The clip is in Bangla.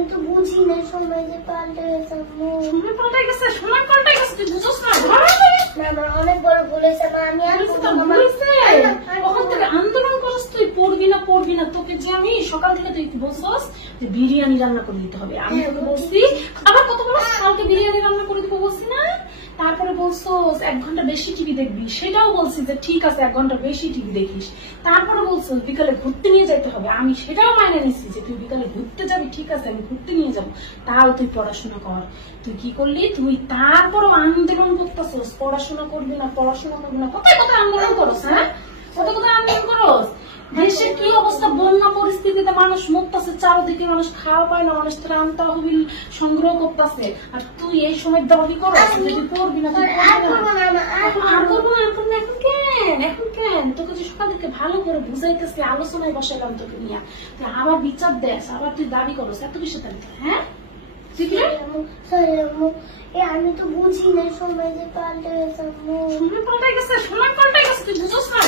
আমি তো বুঝি না সময় যে পাল্টে গেছে। সময় পাল্টে গেছে, সময় পাল্টে গেছে, তুই বুঝছ না? মা অনেক বড় ভুল হয়েছে মা, আমি আর ওখান থেকে আন্দোলন করছিস তুই, পড়বি না পড়বি না। তোকে যে আমি সকাল থেকে তুই বলছস যে বিরিয়ানি রান্না করে দিতে হবে, আমি তোকে বলছি আবার কত বড় কালকে বিরিয়ানি রান্না করে দিবো বলছি না? তারপরে বলছস 1 ঘন্টা বেশি টিভি দেখবি, সেটাও বলছি যে ঠিক আছে 1 ঘন্টা বেশি টিভি দেখিস। তারপরে বলছস বিকালে ঘুরতে নিয়ে যেতে হবে, আমি সেটাও মাইনে নিচ্ছি যে তুই বিকালে ঘুরতে যাবি, ঠিক আছে আমি ঘুরতে নিয়ে যাবো, তাও তুই পড়াশোনা কর। তুই কি করলি? তুই তারপরও আন্দোলন করতেছস পড়াশোনা করবি না, পড়াশোনা করবি না। কোথায় কোথায় আন্দোলন করস? হ্যাঁ, কোথায় কোথায় আন্দোলন করস? দেশের কি অবস্থা, বন্যা পরিস্থিতিতে মানুষ মরতেছে, চারদিকে মানুষ খাওয়া পায় না, মানুষ ত্রাণ তহবিল সংগ্রহ করতেছে, আর তুই এই সময় দাবি করস যে তুই পড়বি না, তুই আর করবো না। এখন কেন, এখন কেন? তোকে যে সকাল থেকে ভালো করে বুঝাইতেছি, আলোচনায় বসাইলাম তোকে নিয়ে, তুই আবার বিচার দেস, আবার তুই দাবি করস এত কিছু তাহলে? হ্যাঁ আমি তো বুঝি না সময় যে পাল্টে গেছে। সময় পাল্টে গেছে, সময় পাল্টে গেছে, তুই বুঝছ না?